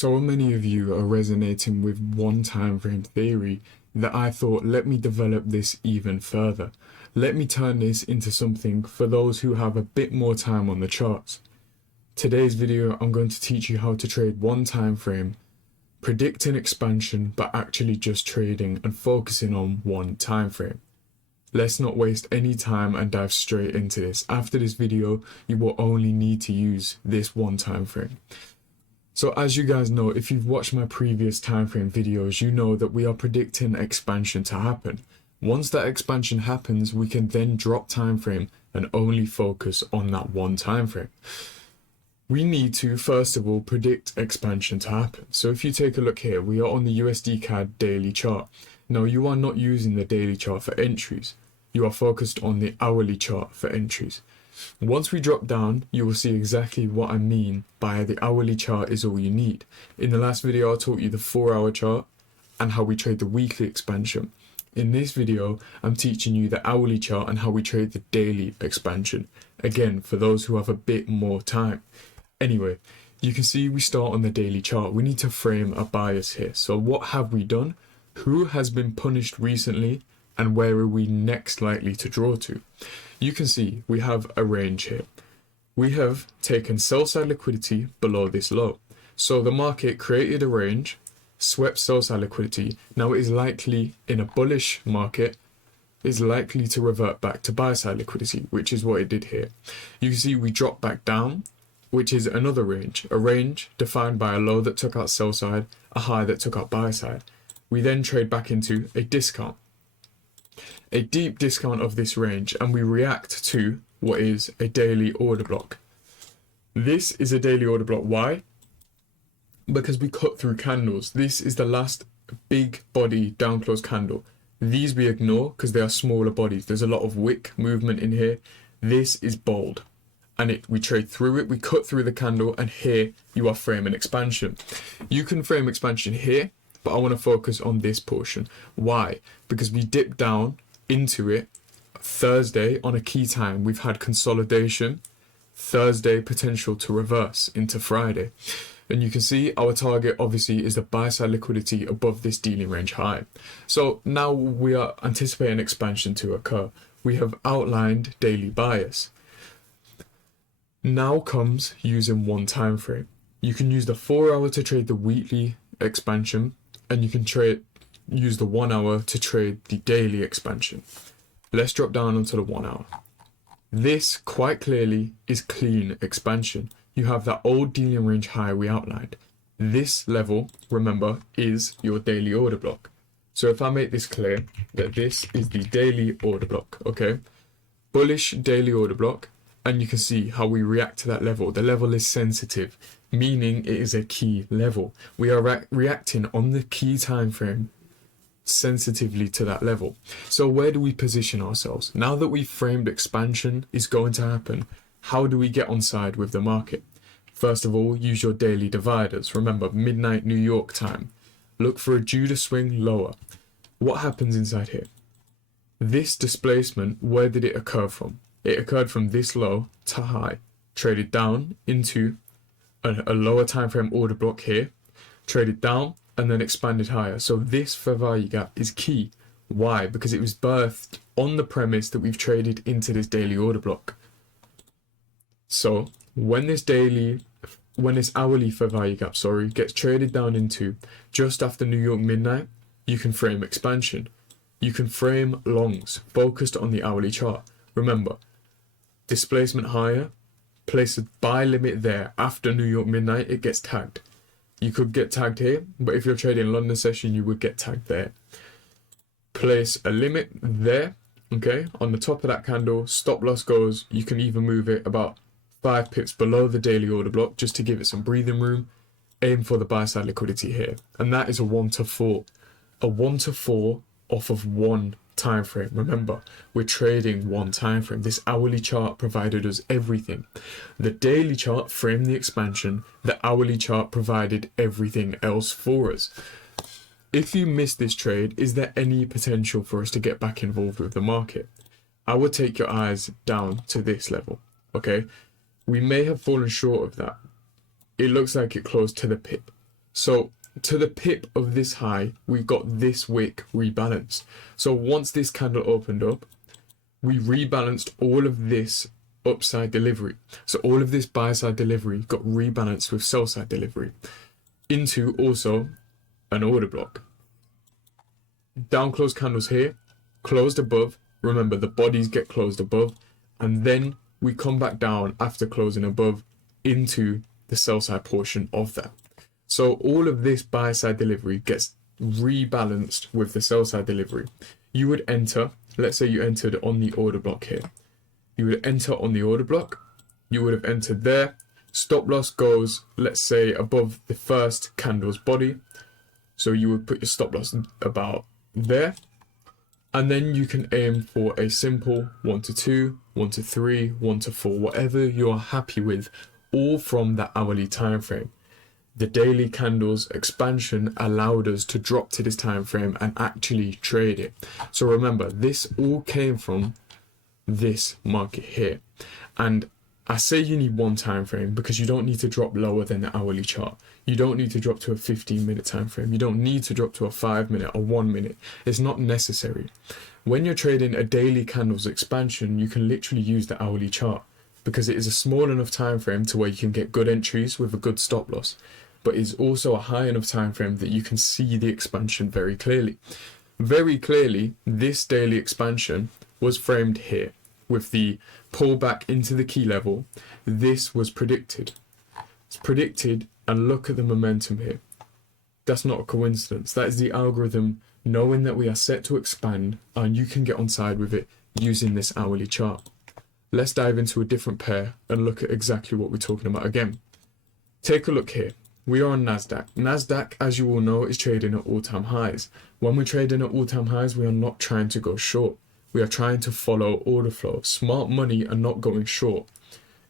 So many of you are resonating with one time frame theory that I thought, let me develop this even further. Let me turn this into something for those who have a bit more time on the charts. Today's video, I'm going to teach you how to trade one time frame, predicting expansion, but actually just trading and focusing on one time frame. Let's not waste any time and dive straight into this. After this video, you will only need to use this one time frame. So as you guys know, if you've watched my previous time frame videos, you know that we are predicting expansion to happen. Once that expansion happens, we can then drop time frame and only focus on that one time frame. We need to, first of all, predict expansion to happen. So if you take a look here, we are on the USDCAD daily chart. Now, you are not using the daily chart for entries. You are focused on the hourly chart for entries. Once we drop down, you will see exactly what I mean by the hourly chart is all you need. In the last video, I taught you the 4-hour chart and how we trade the weekly expansion. In this video, I'm teaching you the hourly chart and how we trade the daily expansion. Again, for those who have a bit more time. Anyway, you can see we start on the daily chart. We need to frame a bias here. So what have we done? Who has been punished recently? And where are we next likely to draw to? You can see we have a range here. We have taken sell side liquidity below this low. So the market created a range, swept sell side liquidity. Now it is likely in a bullish market, is likely to revert back to buy side liquidity, which is what it did here. You can see we dropped back down, which is another range, a range defined by a low that took out sell side, a high that took out buy side. We then trade back into a discount, a deep discount of this range, and we react to what is a daily order block. This is a daily order block. Why? Because we cut through candles. This is the last big body down close candle. These we ignore because they are smaller bodies. There's a lot of wick movement in here. This is bold, and we trade through it. We cut through the candle, and here you are framing expansion. You can frame expansion here, but I want to focus on this portion. Why? Because we dipped down into it Thursday on a key time. We've had consolidation, Thursday potential to reverse into Friday. And you can see our target obviously is the buy side liquidity above this dealing range high. So now we are anticipating expansion to occur. We have outlined daily bias. Now comes using one time frame. You can use the 4-hour to trade the weekly expansion, and you can use the 1 hour to trade the daily expansion. Let's drop down onto the 1 hour. This quite clearly is clean expansion. You have that old dealing range high we outlined. This level, remember, is your daily order block. So if I make this clear that this is the daily order block, okay? Bullish daily order block, and you can see how we react to that level. The level is sensitive, meaning it is a key level. We are reacting on the key time frame sensitively to that level. So where do we position ourselves? Now that we've framed expansion is going to happen, how do we get on side with the market? First of all, use your daily dividers. Remember, midnight New York time. Look for a Judah swing lower. What happens inside here? This displacement, where did it occur from? It occurred from this low to high, traded down into a lower time frame order block here, traded down and then expanded higher. So this fair value gap is key. Why? Because it was birthed on the premise that we've traded into this daily order block. So when this hourly fair value gap, gets traded down into just after New York midnight, you can frame expansion. You can frame longs focused on the hourly chart. Remember, displacement higher, place a buy limit there. After New York midnight, it gets tagged. You could get tagged here, but if you're trading London session, you would get tagged there. Place a limit there, okay? On the top of that candle, stop loss goes. You can even move it about 5 pips below the daily order block just to give it some breathing room. Aim for the buy side liquidity here. And that is a 1 to 4. A 1 to 4 off of one time frame. Remember, we're trading one time frame. This hourly chart provided us everything. The daily chart framed the expansion. The hourly chart provided everything else for us. If you miss this trade, is there any potential for us to get back involved with the market? I would take your eyes down to this level, okay? We may have fallen short of that. It looks like it closed to the pip. So to the pip of this high, we got this wick rebalanced. So once this candle opened up, we rebalanced all of this upside delivery. So all of this buy side delivery got rebalanced with sell side delivery into also an order block. Down close candles here, closed above. Remember, the bodies get closed above, and then we come back down after closing above into the sell side portion of that. So all of this buy side delivery gets rebalanced with the sell side delivery. You would enter, let's say you entered on the order block here. You would enter on the order block. You would have entered there. Stop loss goes, let's say, above the first candle's body. So you would put your stop loss about there. And then you can aim for a simple 1 to 2, 1 to 3, 1 to 4, whatever you're happy with, all from that hourly time frame. The daily candles expansion allowed us to drop to this time frame and actually trade it. So remember, this all came from this market here. And I say you need one time frame because you don't need to drop lower than the hourly chart. You don't need to drop to a 15-minute time frame. You don't need to drop to a 5-minute or 1 minute. It's not necessary. When you're trading a daily candles expansion, you can literally use the hourly chart because it is a small enough time frame to where you can get good entries with a good stop loss, but it's also a high enough time frame that you can see the expansion very clearly. Very clearly, this daily expansion was framed here with the pullback into the key level. This was predicted. It's predicted, and look at the momentum here. That's not a coincidence. That is the algorithm knowing that we are set to expand, and you can get on side with it using this hourly chart. Let's dive into a different pair and look at exactly what we're talking about again. Take a look here. We are on NASDAQ. NASDAQ, as you all know, is trading at all-time highs. When we're trading at all-time highs, we are not trying to go short. We are trying to follow order flow. Smart money are not going short,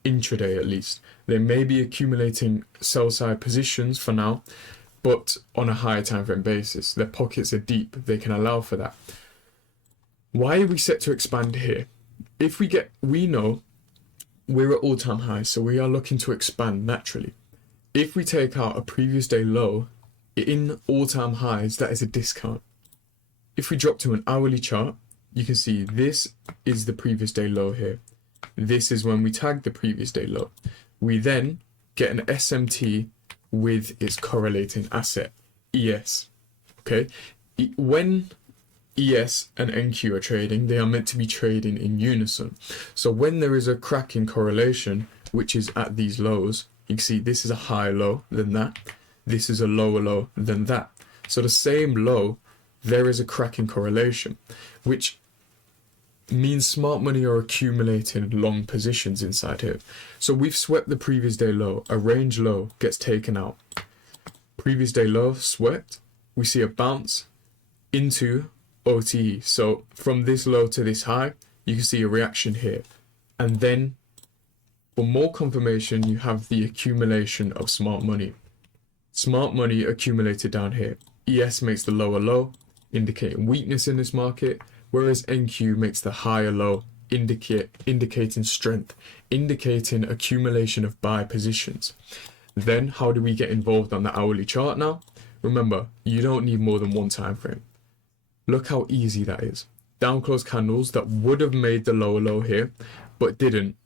intraday at least. They may be accumulating sell-side positions for now, but on a higher time frame basis. Their pockets are deep. They can allow for that. Why are we set to expand here? We know we're at all-time highs, so we are looking to expand naturally. If we take out a previous day low in all-time highs, that is a discount. If we drop to an hourly chart, you can see this is the previous day low here. This is when we tag the previous day low. We then get an SMT with its correlating asset, ES. Okay, when ES and NQ are trading, they are meant to be trading in unison. So when there is a crack in correlation, which is at these lows, you can see this is a higher low than that. This is a lower low than that. So the same low, there is a crack in correlation, which means smart money are accumulating long positions inside here. So we've swept the previous day low. A range low gets taken out. Previous day low swept. We see a bounce into OTE. So from this low to this high, you can see a reaction here. And then for more confirmation, you have the accumulation of smart money. Smart money accumulated down here. ES makes the lower low, indicating weakness in this market, whereas NQ makes the higher low, indicating strength, indicating accumulation of buy positions. Then how do we get involved on the hourly chart now? Remember, you don't need more than one time frame. Look how easy that is. Down close candles that would have made the lower low here, but didn't.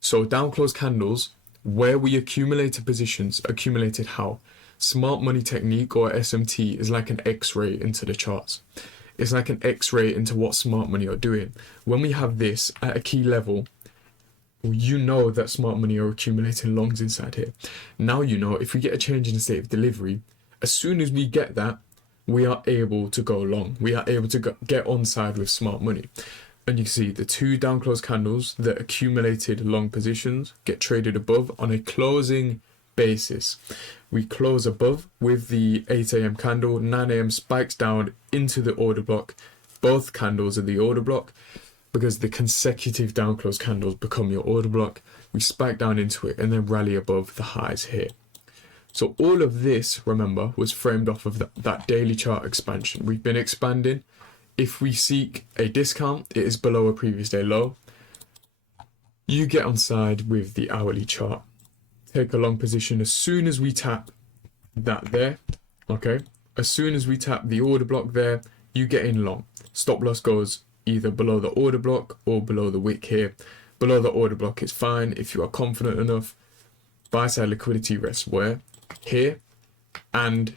So down close candles where we accumulated positions, accumulated how? Smart money technique, or SMT, is like an X-ray into the charts. It's like an X-ray into what smart money are doing. When we have this at a key level, you know that smart money are accumulating longs inside here. Now you know if we get a change in the state of delivery, as soon as we get that, we are able to go long. We are able to get on side with smart money. And you can see the two down close candles that accumulated long positions get traded above on a closing basis. We close above with the 8 a.m. candle, 9 a.m. spikes down into the order block. Both candles are the order block because the consecutive down close candles become your order block. We spike down into it and then rally above the highs here. So all of this, remember, was framed off of that daily chart expansion. We've been expanding. If we seek a discount, it is below a previous day low. You get on side with the hourly chart. Take a long position as soon as we tap that there, okay? As soon as we tap the order block there, you get in long. Stop loss goes either below the order block or below the wick here. Below the order block is fine if you are confident enough. Buy side liquidity rests where? Here, and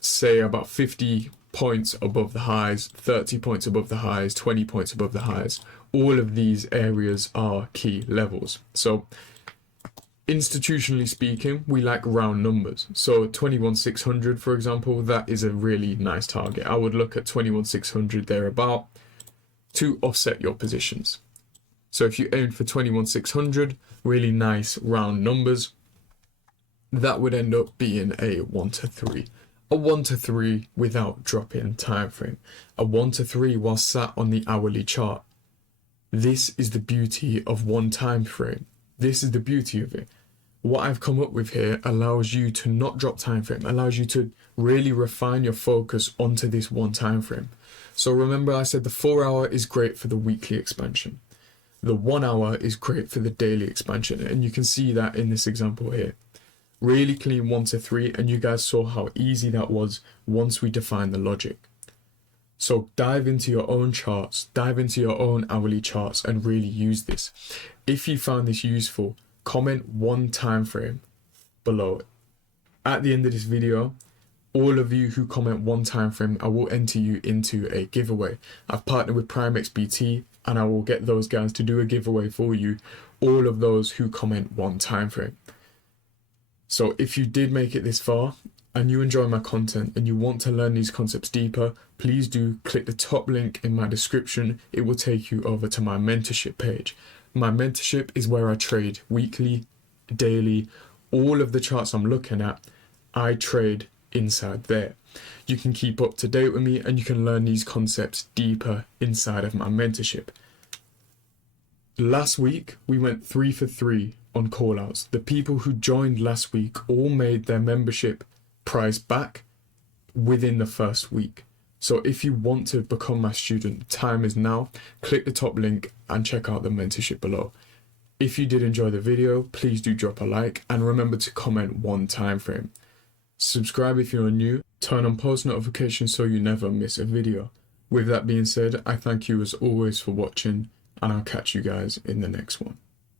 say about 50 points above the highs, 30 points above the highs, 20 points above the highs. All of these areas are key levels. So institutionally speaking, we like round numbers. So 21,600, for example, that is a really nice target. I would look at 21,600 thereabout to offset your positions. So if you aim for 21,600, really nice round numbers, that would end up being a 1 to 3. A 1 to 3 without dropping time frame. A 1 to 3 while sat on the hourly chart. This is the beauty of one time frame. This is the beauty of it. What I've come up with here allows you to not drop time frame, allows you to really refine your focus onto this one time frame. So remember I said the 4 hour is great for the weekly expansion. The 1 hour is great for the daily expansion, and you can see that in this example here. Really clean 1 to 3, and you guys saw how easy that was once we defined the logic. So dive into your own charts, dive into your own hourly charts and really use this. If you found this useful, comment one time frame below. At the end of this video, all of you who comment one time frame, I will enter you into a giveaway. I've partnered with PrimeXBT and I will get those guys to do a giveaway for you, all of those who comment one time frame. So if you did make it this far and you enjoy my content and you want to learn these concepts deeper, please do click the top link in my description. It will take you over to my mentorship page. My mentorship is where I trade weekly, daily, all of the charts I'm looking at, I trade inside there. You can keep up to date with me and you can learn these concepts deeper inside of my mentorship. Last week, we went 3 for 3 on callouts. The people who joined last week all made their membership price back within the first week. So if you want to become my student, the time is now. Click the top link and check out the mentorship below. If you did enjoy the video, please do drop a like and remember to comment one time frame. Subscribe if you're new, turn on post notifications so you never miss a video. With that being said, I thank you as always for watching and I'll catch you guys in the next one.